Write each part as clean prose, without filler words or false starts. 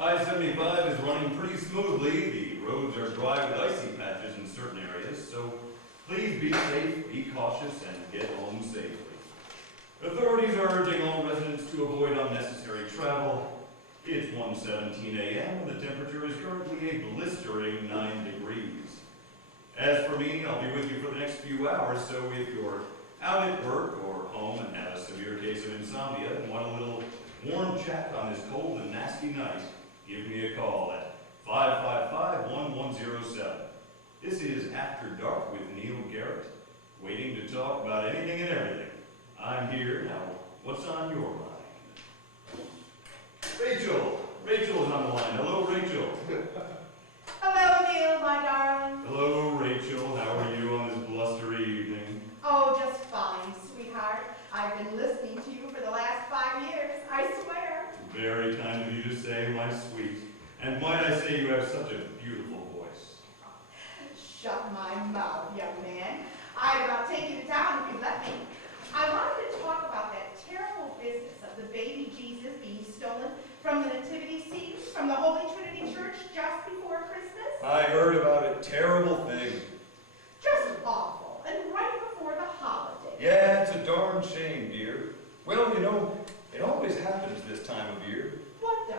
I-75 is running pretty smoothly. The roads are dry with icy patches in certain areas, so please be safe, be cautious, and get home safely. Authorities are urging all residents to avoid unnecessary travel. It's 1:17 a.m. and the temperature is currently a blistering 9 degrees. As for me, I'll be with you for the next few hours, so if you're out at work or home and have a severe case of insomnia and want a little warm chat on this cold and nasty night, give me a call at 555-1107. This is After Dark with Neil Garrett, waiting to talk about anything and everything. I'm here. Now, what's on your mind? Rachel! Rachel is on the line. Hello, Rachel. Hello, Neil, my darling. Hello, Rachel. How are you on this blustery evening? Oh, just fine, sweetheart. I've been listening to you for the last 5 years, I swear. Very kind of you to say, my sweet. And might I say you have such a beautiful voice. Shut my mouth, young man. I'd about take you to town if you'd let me. I wanted to talk about that terrible business of the baby Jesus being stolen from the nativity scene from the Holy Trinity Church just before Christmas. I heard about it. Terrible thing. Just awful, and right before the holiday. Yeah, it's a darn shame, dear. Well, you know, it always happens this time of year. What does?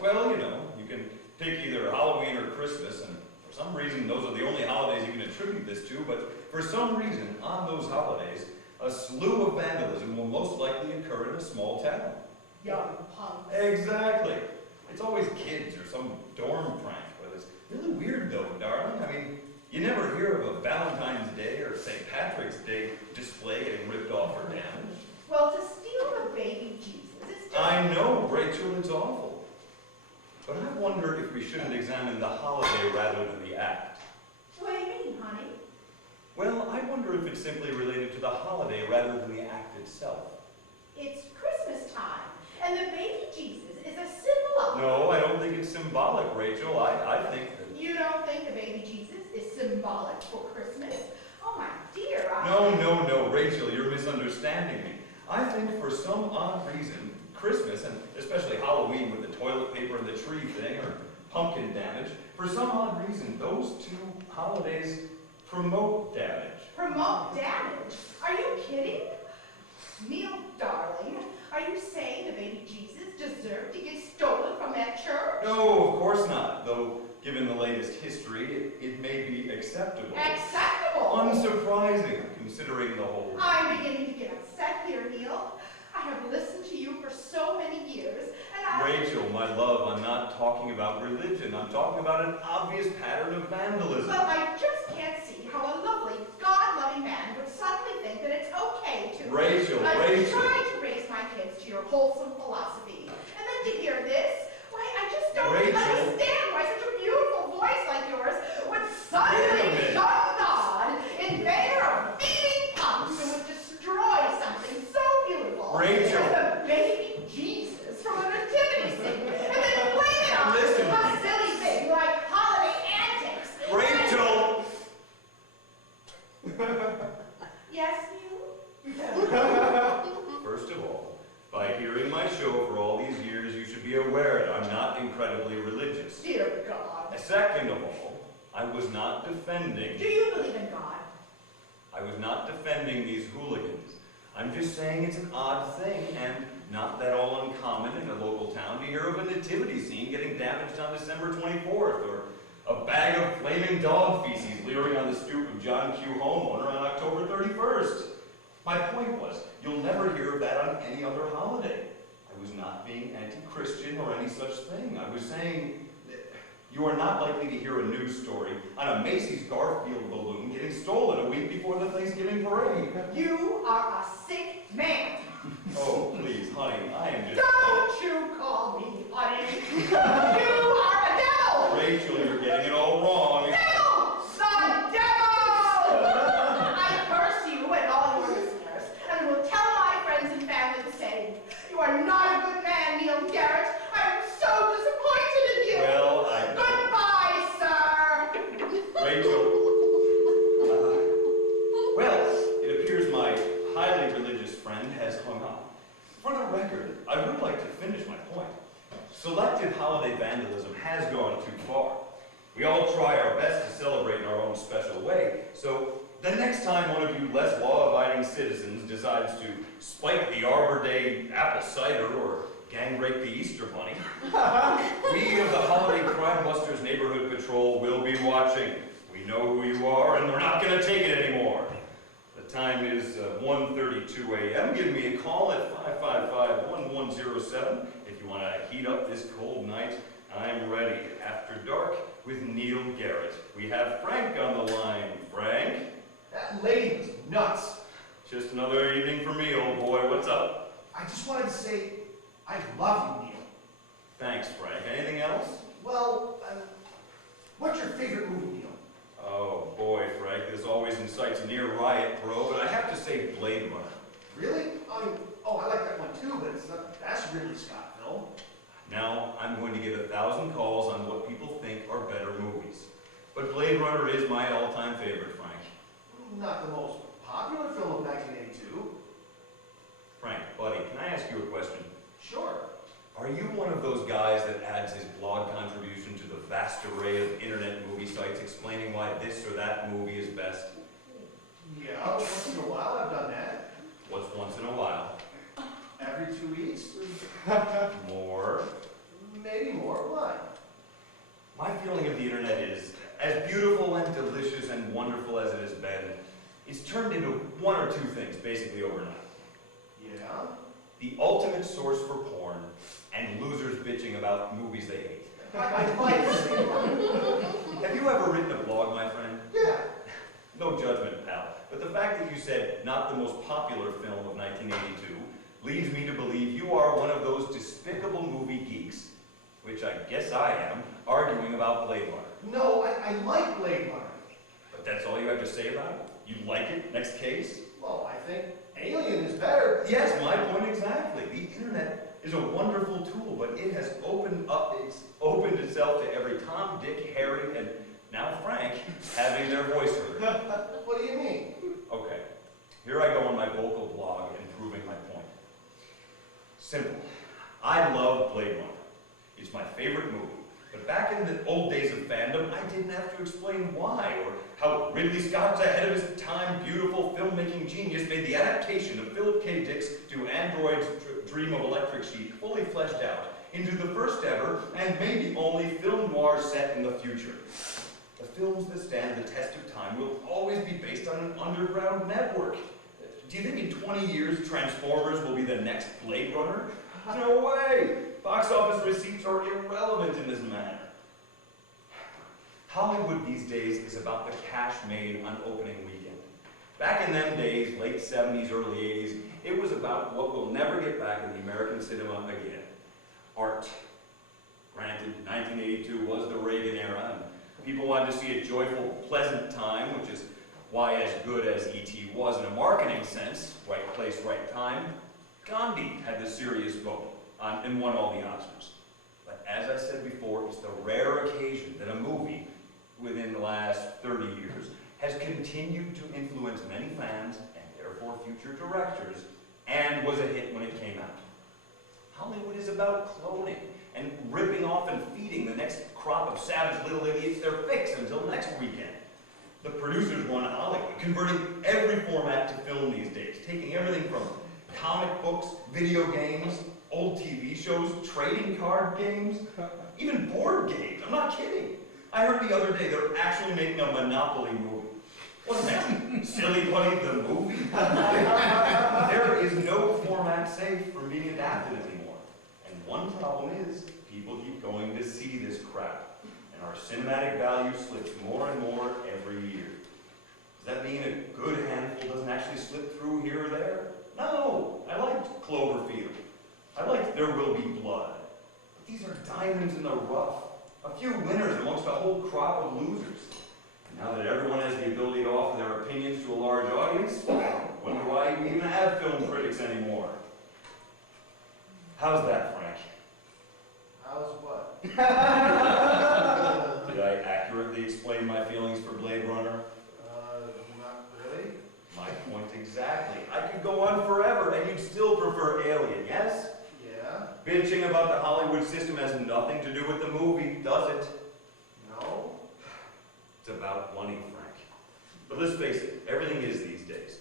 Well, you know, you can pick either Halloween or Christmas, and for some reason those are the only holidays you can attribute this to, but for some reason on those holidays, a slew of vandalism will most likely occur in a small town. Young punks. Exactly. It's always kids or some dorm prank, but it's really weird though, darling. I mean, you never hear of a Valentine's Day or St. Patrick's Day display getting ripped off or damaged. Well, to steal the baby Jesus, it's just... I know, Rachel, it's awful. But I wonder if we shouldn't examine the holiday rather than the act. What do you mean, honey? Well, I wonder if it's simply related to the holiday rather than the act itself. It's Christmas time, and the baby Jesus is a symbol of... No, I don't think it's symbolic, Rachel. I think that... You don't think the baby Jesus is symbolic for Christmas? Oh, my dear, No, Rachel, you're misunderstanding me. I think for some odd reason, Christmas, and especially Halloween with the toilet paper and the tree thing, or pumpkin damage, for some odd reason, those two holidays promote damage. Promote damage? Are you kidding? Neil, darling, are you saying the baby Jesus deserved to get stolen from that church? No, of course not, though given the latest history, it may be acceptable. Acceptable? Unsurprising, considering the whole... I'm beginning to get upset here, Neil. I have listened to you for so many years, and Rachel, my love, I'm not talking about religion. I'm talking about an obvious pattern of vandalism. Well, I just can't see how a lovely, God-loving man would suddenly think that it's okay to... Rachel. try to raise my kids to your wholesome philosophy. And then to hear this, why, I just don't understand why such a beautiful voice like yours would suddenly show God in favor of feeding punks who would destroy something so beautiful Rachel. as the baby Jesus from a nativity scene, and then blame it on Listen. a silly thing like holiday antics. Rachel! Yes, you? First of all, by hearing my show for all these years, you should be aware that I'm not incredibly religious. Dear God. Second of all, I was not defending... Do you believe in God? I was not defending these hooligans. I'm just saying it's an odd thing, and not that all uncommon in a local town to hear of a nativity scene getting damaged on December 24th, or a bag of flaming dog feces leering on the stoop of John Q. Homeowner on October 31st. My point was, you'll never hear of that on any other holiday. I was not being anti-Christian or any such thing. I was saying that you are not likely to hear a news story on a Macy's Garfield balloon getting stolen a week before the Thanksgiving parade. You are a sick man. Oh, please, honey, I am just... Don't you call me honey. You are a devil. Rachel, you're getting it all wrong. Devil! The devil! I curse you and all your listeners, and will tell my friends and family the same. You are not a good man, Neil Garrett. I am so disappointed in you. Well, Goodbye, sir. Rachel. Well, it appears my highly religious friend has hung up. For the record, I would like to finish my point. Selective holiday vandalism has gone too far. We all try our best to celebrate in our own special way, so the next time one of you less law-abiding citizens decides to spike the Arbor Day apple cider or gang rape the Easter Bunny, we of the Holiday Crime Busters Neighborhood Patrol will be watching. We know who you are, and we're not going to take it anymore. The time is 1:32 a.m. Give me a call at 555-1107 if you want to heat up this cold night. I'm ready. After Dark with Neil Garrett. We have Frank on the line. Frank? That lady was nuts. Just another evening for me, old boy. What's up? I just wanted to say, I love you, Neil. Thanks, Frank. Anything else? Well, what's your favorite movie, Neil? Oh, boy, Frank. This always incites a near riot, bro, but I have to say Blade Runner. Really? I like that one too, but that's Ridley Scott film. Now, I'm going to get 1,000 calls on what people think are better movies. But Blade Runner is my all-time favorite, Frank. Not the most popular film of 1982. Frank, buddy, can I ask you a question? Sure. Are you one of those guys that adds his blog contribution to the vast array of internet movie sites explaining why this or that movie is best? Yeah, once in a while I've done that. What's once in a while? Every 2 weeks? More? Maybe more. Why? My feeling of the internet is, as beautiful and delicious and wonderful as it has been, it's turned into one or two things basically overnight. Yeah? The ultimate source for porn and losers bitching about movies they hate. I'd like to say that. Have you ever written a blog, my friend? Yeah. No judgment, pal. But the fact that you said not the most popular film of 1982 leads me to believe you are one of those despicable movie geeks, which I guess I am, arguing about Blade Runner. No, I like Blade Runner. But that's all you have to say about it? You like it? Next case? Well, I think Alien is better. Yes, my point exactly. The internet is a wonderful tool, but it has opened itself to every Tom, Dick, Harry, and now Frank having their voice heard. What do you mean? Okay, here I go on my vocal blog and proving my point. Simple. I love Blade Runner. It's my favorite movie. But back in the old days of fandom, I didn't have to explain why, or how Ridley Scott's ahead of his time, beautiful filmmaking genius made the adaptation of Philip K. Dick's To Android's Dream of Electric Sheep fully fleshed out into the first ever, and maybe only, film noir set in the future. The films that stand the test of time will always be based on an underground network. Do you think in 20 years Transformers will be the next Blade Runner? No way! Box office receipts are irrelevant in this matter. Hollywood these days is about the cash made on opening weekend. Back in them days, late 70s, early 80s, it was about what we'll never get back in the American cinema again. Art. Granted, 1982 was the Reagan era, and people wanted to see a joyful, pleasant time, which is why, as good as E.T. was in a marketing sense, right place, right time, Gandhi had the serious vote and won all the Oscars. But as I said before, it's the rare occasion that a movie, within the last 30 years, has continued to influence many fans, and therefore future directors, and was a hit when it came out. Hollywood is about cloning and ripping off and feeding the next crop of savage little idiots their fix until next weekend. The producers run Hollywood, converting every format to film these days, taking everything from comic books, video games, old TV shows, trading card games, even board games. I'm not kidding. I heard the other day they're actually making a Monopoly movie. What's next? Silly Putty the movie? There is no format safe from being adapted anymore. And one problem is, people keep going to see this crap. And our cinematic value slips more and more every year. Does that mean a good handful doesn't actually slip through here or there? No, I liked Cloverfield. I liked There Will Be Blood. But these are diamonds in the rough. A few winners amongst a whole crop of losers. Now that everyone has the ability to offer their opinions to a large audience, wonder why we even have film critics anymore. How's that, Frank? How's what? Did I accurately explain my feelings for Blade Runner? Not really. My point exactly. I could go on forever, and you'd still prefer Alien, yes? Yeah. Bitching about the Hollywood system has nothing to do with the movie, does it? No? It's about money, Frank. But let's face it, everything is these days.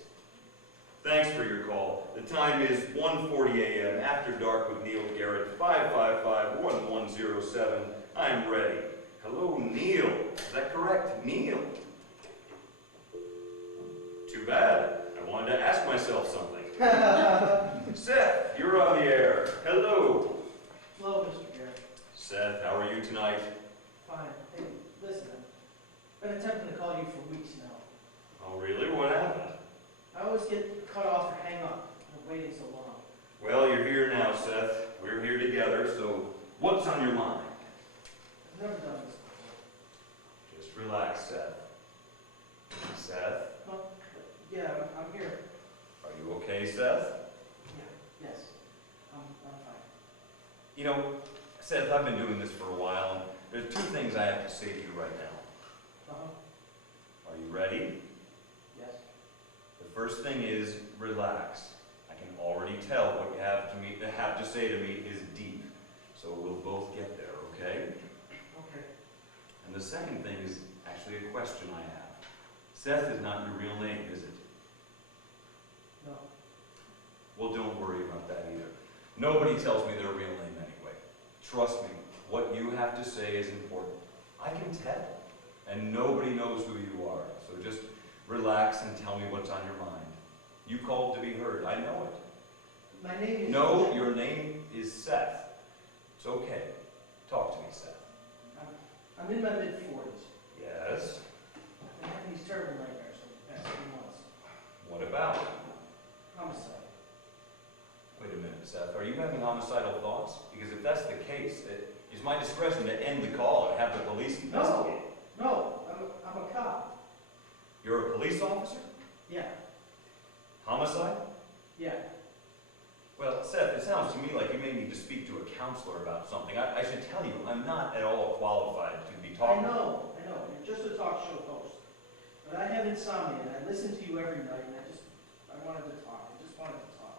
Thanks for your call. The time is 1:40 a.m. After Dark with Neil Garrett, 555-1107. I'm ready. Hello, Neil. Is that correct? Neil? Too bad. I wanted to ask myself something. Seth, you're on the air. Hello. Hello, Mr. Garrett. Seth, how are you tonight? Fine. Hey, listen, I've been attempting to call you for weeks now. Oh, really? What happened? I always get cut off or hang up. I'm waiting so long. Well, you're here now, Seth. We're here together, so what's on your mind? I've never done this before. Just relax, Seth. Seth? No, yeah, I'm here. Are you okay, Seth? Yeah, yes. I'm fine. You know, Seth, I've been doing this for a while, and there's two things I have to say to you right now. Uh-huh. Are you ready? Yes. The first thing is relax. I can already tell what you have to say to me is deep, so we'll both get there, okay? Okay. And the second thing is actually a question I have. Seth is not your real name, is it? No. Well, don't worry about that either. Nobody tells me their real name anyway. Trust me, what you have to say is important. I can tell, and nobody knows who you are, so just relax and tell me what's on your mind. You called to be heard, I know it. My name is... No, your name is Seth. It's okay. Talk to me, Seth. I'm in my mid-40s. Yes? I've been having these terrible nightmares for the past few months. What about? Homicide. Wait a minute, Seth. Are you having homicidal thoughts? Because if that's the case, it is my discretion to end the call and have the police investigate. No, I'm a cop. You're a police officer? Yeah, Homicide? yeah. Well, Seth, it sounds to me like you may need to speak to a counselor about something. I should tell you, I'm not at all qualified to be I talking. know. You're just a talk show host. But I have insomnia, and I listen to you every night, and I wanted to talk. I just wanted to talk.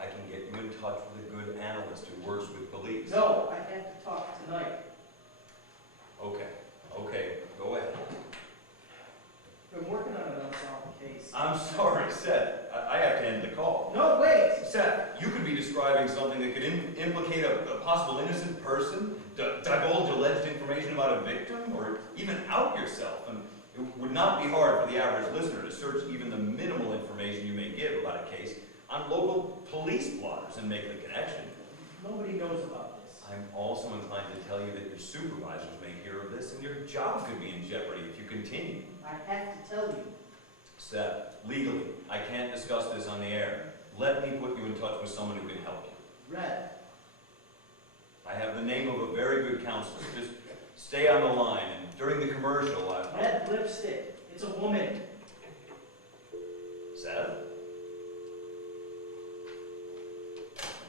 I can get you in touch with a good analyst who works with police. No, I have to talk tonight. Okay, go ahead. I've been working on an unsolved case. I'm sorry, Seth. I have to end the call. No, wait! Seth, you could be describing something that could implicate a possible innocent person, divulge alleged information about a victim, or even out yourself. And it would not be hard for the average listener to search even the minimal information you may give about a case on local police blotters and make the connection. Nobody knows about this. I'm also inclined to tell you that your supervisors may hear of this and your job could be in jeopardy if you continue. I have to tell you. Seth, legally, I can't discuss this on the air. Let me put you in touch with someone who can help you. Red. I have the name of a very good counselor. Just stay on the line, and during the commercial, Red lipstick. It's a woman. Seth?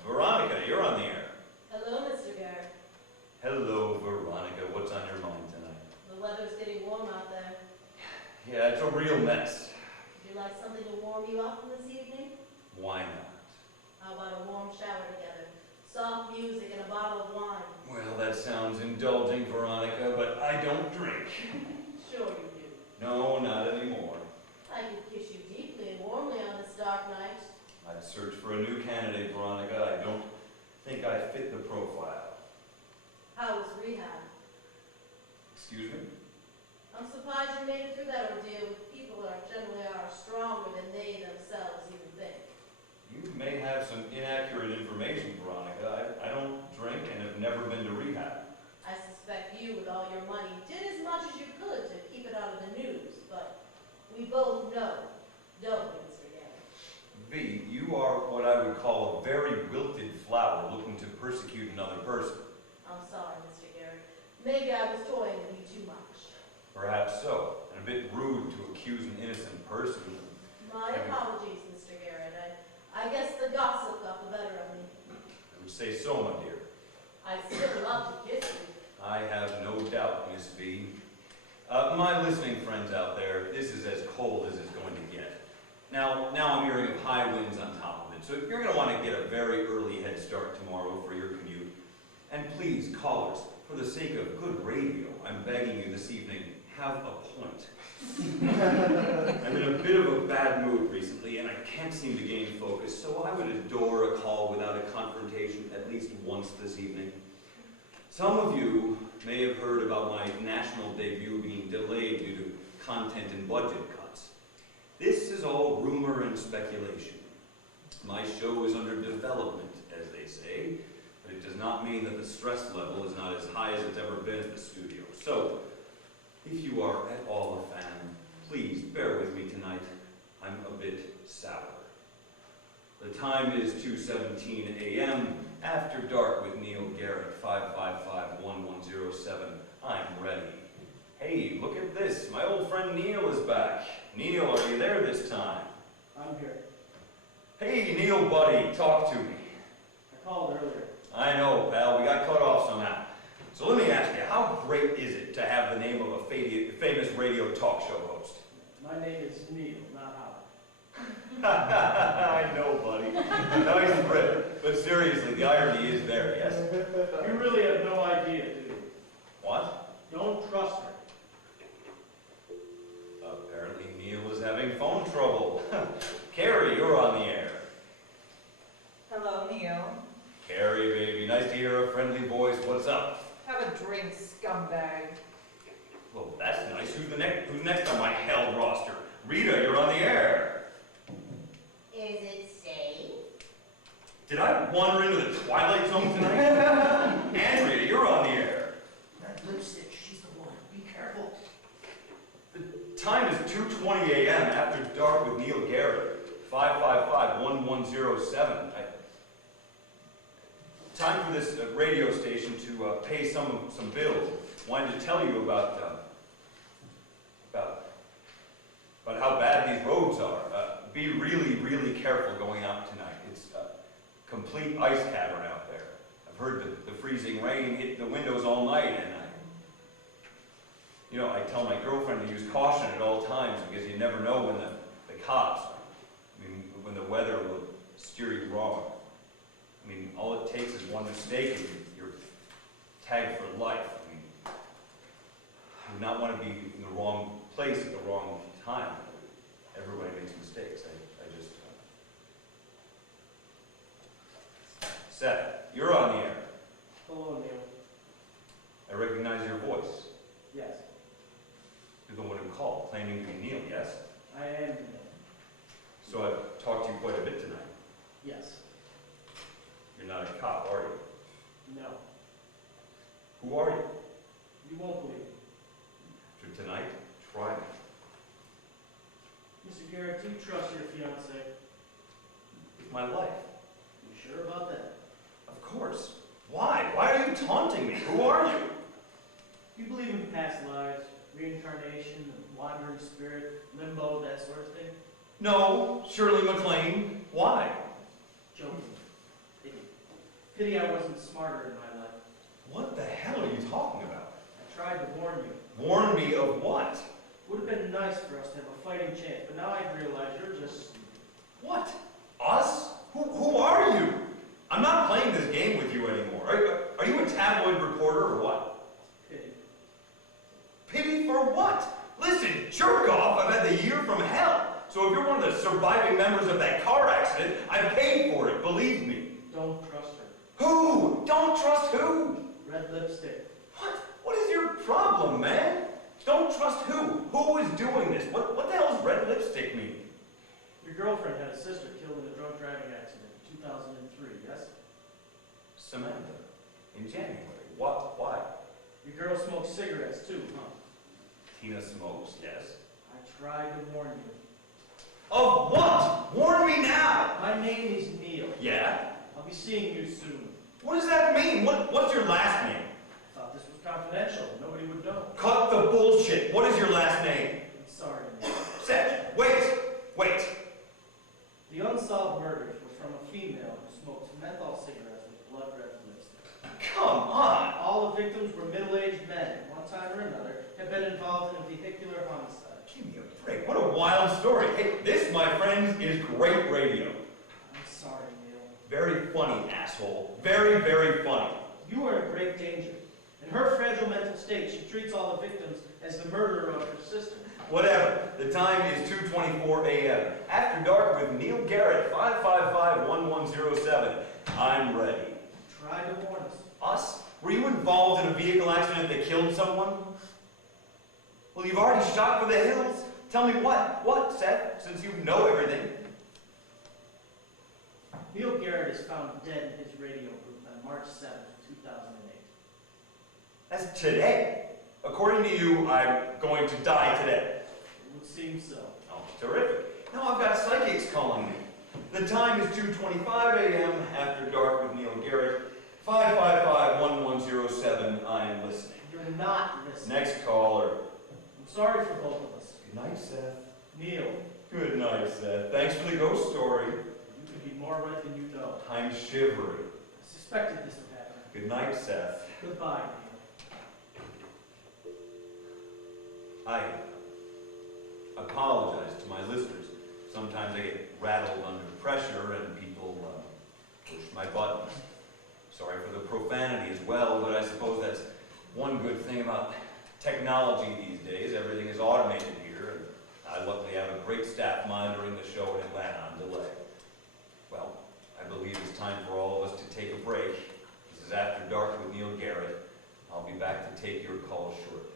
Veronica, you're on the air. Hello, Mr. Garrett. Hello, Veronica. What's on your mind tonight? The weather's getting warm out there. Yeah, it's a real mess. Would you like something to warm you up this evening? Why not? How about a warm shower together? Soft music and a bottle of wine. Well, that sounds indulging, Veronica, but I don't drink. Sure you do. No, not anymore. I could kiss you deeply and warmly on this dark night. I'd search for a new candidate, Veronica. I don't think I fit the profile. How was rehab? Excuse me? I'm surprised you made it through that ordeal with people that generally are stronger than they themselves even think. You may have some inaccurate information, Veronica. I don't drink and have never been to rehab. I suspect you, with all your money, did as much as you could to keep it out of the news, but we both know, don't we, Mr. Garrett? V, you are what I would call a very wilted flower looking to persecute another person. I'm sorry, Mr. Garrett. Maybe I was toying with you too much. Perhaps so, and a bit rude to accuse an innocent person. My apologies, Mr. Garrett. I guess the gossip got the better of me. I would say so, my dear. I'd still love to kiss you. I have no doubt, Miss V. My listening friends out there, this is as cold as it's going to get. Now I'm hearing of high winds on top of it, So you're going to want to get a very early head start tomorrow for your commute. And please, callers, for the sake of good radio, I'm begging you this evening, have a point. I'm in a bit of a bad mood recently, and I can't seem to gain focus, so I would adore a call without a confrontation at least once this evening. Some of you may have heard about my national debut being delayed due to content and budget cuts. This is all rumor and speculation. My show is under development, as they say, but it does not mean that the stress level is not as high as it's ever been at the studio. So, if you are at all a fan, please bear with me tonight. I'm a bit sour. The time is 2:17 a.m. After Dark with Neil Garrett, 555-1107. I'm ready. Hey, look at this. My old friend Neil is back. Neil, are you there this time? I'm here. Hey, Neil, buddy, talk to me. I called earlier. I know, pal. We got cut off somehow. So let me ask you, how great is it to have the name of a famous radio talk show host? My name is Neil, not Howard. I know, buddy. Nice rip. But seriously, the irony is there, yes? You really have no idea, do you? What? Don't trust her. Apparently Neil is having phone trouble. Carrie, you're on the air. Hello, Neil. Carrie, baby, nice to hear a friendly voice. What's up? Have a drink, scumbag. Well, that's nice. Who's next on my hell roster? Rita, you're on the air. Is it safe? Did I wander into the Twilight Zone tonight? Andrea, you're on the air. That lipstick, she's the one. Be careful. The time is 2:20 a.m. After Dark with Neil Garrett, 555-1107. Time for this radio station to pay some bills. Wanted to tell you about how bad these roads are. Be really, really careful going out tonight. It's a complete ice cavern out there. I've heard the freezing rain hit the windows all night, and I tell my girlfriend to use caution at all times because you never know when the cops, when the weather will steer you wrong. All it takes is one mistake and you're tagged for life. I would not want to be in the wrong place at the wrong time. Everybody makes mistakes. Seth, you're on the air. Hello, Neil. I recognize your voice. Yes, You're the one who called, claiming to be Neil, yes? I am Neil. So I've talked to you quite a bit tonight. Yes. You're not a cop, are you? No. Who are you? You won't believe me. After tonight, try me. Mr. Garrett, do you trust your fiancée? With my life. You sure about that? Of course. Why? Why are you taunting me? Who are you? You believe in past lives, reincarnation, wandering spirit, limbo, that sort of thing? No, Shirley MacLaine. Why? Joking. Pity I wasn't smarter in my life. What the hell are you talking about? I tried to warn you. Warn me of what? Would have been nice for us to have a fighting chance, but now I realize you're just... What? Us? Who are you? I'm not playing this game with you anymore. Are you a tabloid reporter or what? Pity. Pity for what? Listen, jerk off, I've had the year from hell. So if you're one of the surviving members of that car accident, I paid for it, believe me. Don't trust her. Who? Don't trust who? Red lipstick. What? What is your problem, man? Don't trust who? Who is doing this? What the hell does red lipstick mean? Your girlfriend had a sister killed in a drunk driving accident in 2003, yes? Samantha. In January. What? Why? Your girl smokes cigarettes too, huh? Tina smokes, yes. I tried to warn you. Of what? Warn me now! My name is Neil. Yeah? I'll be seeing you soon. What does that mean? What's your last name? I thought this was confidential. Nobody would know. Cut the bullshit. What is your last name? I'm sorry, Neil. Seth, wait! The unsolved murders were from a female who smoked menthol cigarettes with blood red lipstick. Come on! All the victims were middle-aged men, at one time or another, have been involved in a vehicular homicide. Give me a break. What a wild story. Hey, this, my friends, is great radio. I'm sorry, funny, asshole. Very, very funny. You are in great danger. In her fragile mental state, she treats all the victims as the murderer of her sister. Whatever. The time is 2:24 a.m. After Dark with Neil Garrett, 555-1107. I'm ready. Try to warn us. Us? Were you involved in a vehicle accident that killed someone? Well, you've already shot for the hills. Tell me what? What, Seth? Since you know everything. Neil Garrett is found dead in his radio booth on March 7th, 2008. That's today. According to you, I'm going to die today. It would seem so. Oh, terrific. Now I've got psychics calling me. The time is 2:25 a.m. After Dark with Neil Garrett. 555-1107. I'm listening. You're not listening. Next caller. I'm sorry for both of us. Good night, Seth. Neil, Good night, Seth. Thanks for the ghost story. you could be more right than you know. I'm shivering. I suspected this would happen. Good night, Seth. Goodbye, Neil. I apologize to my listeners. Sometimes I get rattled under pressure and people push my buttons. Sorry for the profanity as well, but I suppose that's one good thing about technology these days. Everything is automated here, and I luckily have a great staff monitoring the show in Atlanta on delay. Well, I believe it's time for all of us to take a break. This is After Dark with Neil Garrett. I'll be back to take your calls shortly.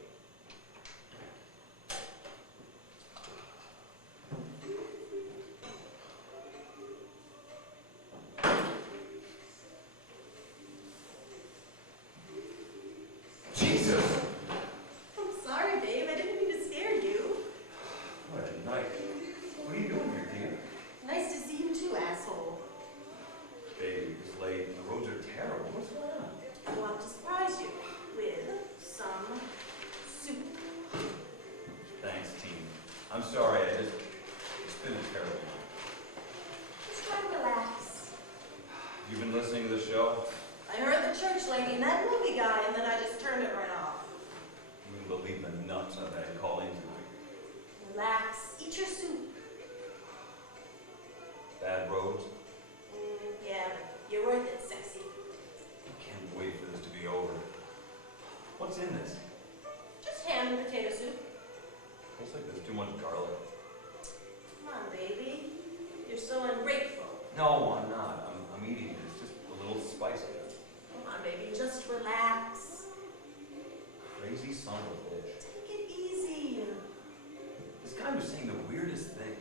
Jesus! I'm sorry, babe. I didn't mean to scare you. What a night. What are you doing here, dear? Nice to see you too, asshole. Baby, it's late and the roads are terrible. What's going on? I want to surprise you with some soup. Thanks, team. I'm sorry, it's been a terrible night. Just try to relax. You been listening to the show? I heard the church lady and that movie guy, and then I just turned it right off. You wouldn't believe the nuts I've had to call in tonight. Relax. Eat your soup. Bad roads? Yeah, but you're worth it, sexy. I can't wait for this to be over. What's in this? Just ham and potato soup. Looks like there's too much garlic. Come on, baby. You're so ungrateful. No, I'm not. I'm eating it. It's just a little spicy. Come on, baby. Just relax. Crazy son of a bitch. Take it easy. This guy was saying the weirdest thing.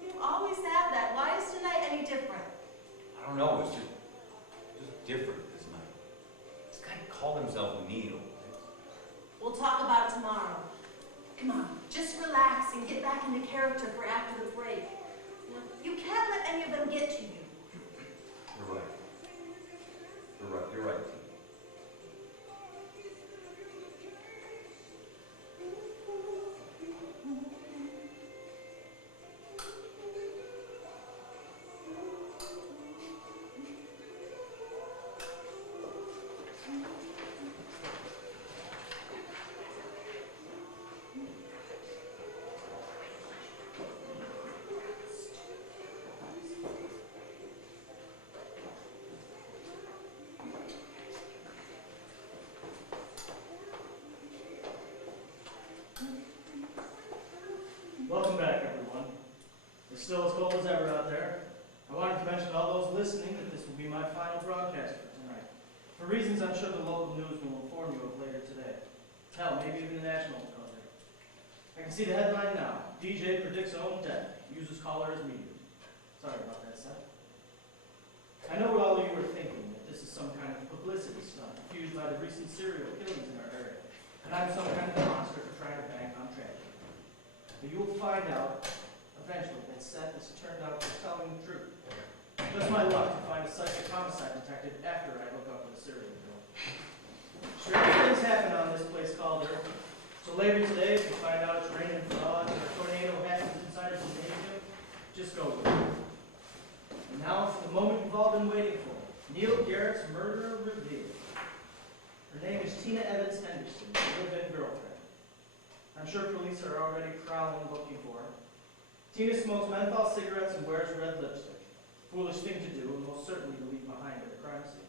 You always have that. Why is tonight any different? I don't know, it's just different this night. This guy called himself Neil. We'll talk about it tomorrow. Come on, just relax and get back into character for after the break. You can't let any of them get to you. You're right. You're right, T. Welcome back, everyone. It's still as cold as ever out there. I wanted to mention to all those listening that this will be my final broadcast for tonight. For reasons I'm sure the local news will inform you of later today. Hell, maybe even the national will cover it. I can see the headline now. DJ predicts own death. Uses caller as medium. Sorry about that, Seth. I know what all of you are thinking, that this is some kind of publicity stunt infused by the recent serial killings in our area. And I'm some kind of monster for trying to bank on tragedy. But you will find out eventually that Seth has turned out to telling the truth. Just my luck to find a psychic homicide detective after I hook up with a serial killer. Strange things happen on this place called Earth. So later today, if you find out it's raining frauds or a tornado happens inside a gymnasium, just go with it. And now for the moment you've all been waiting for. Neil Garrett's murderer revealed. Her name is Tina Evans Henderson, a live-in girlfriend. I'm sure police are already prowling looking for her. Tina smokes menthol cigarettes and wears red lipstick. foolish thing to do, and most certainly to leave behind at a crime scene.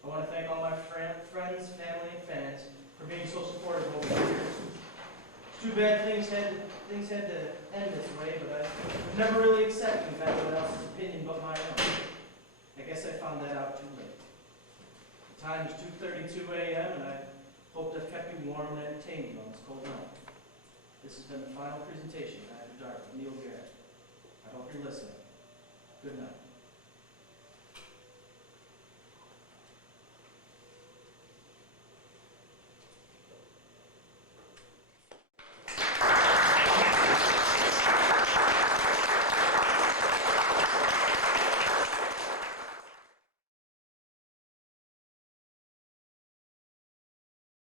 I want to thank all my friends, family, and fans for being so supportive over the years. It's too bad things had to end this way, but I've never really accepted anyone else's opinion but my own. I guess I found that out too late. The time is 2:32 a.m., and I hope I've kept you warm and entertained you on this cold night. This has been the final presentation of After Dark with Neil Garrett. I hope you're listening. Good night.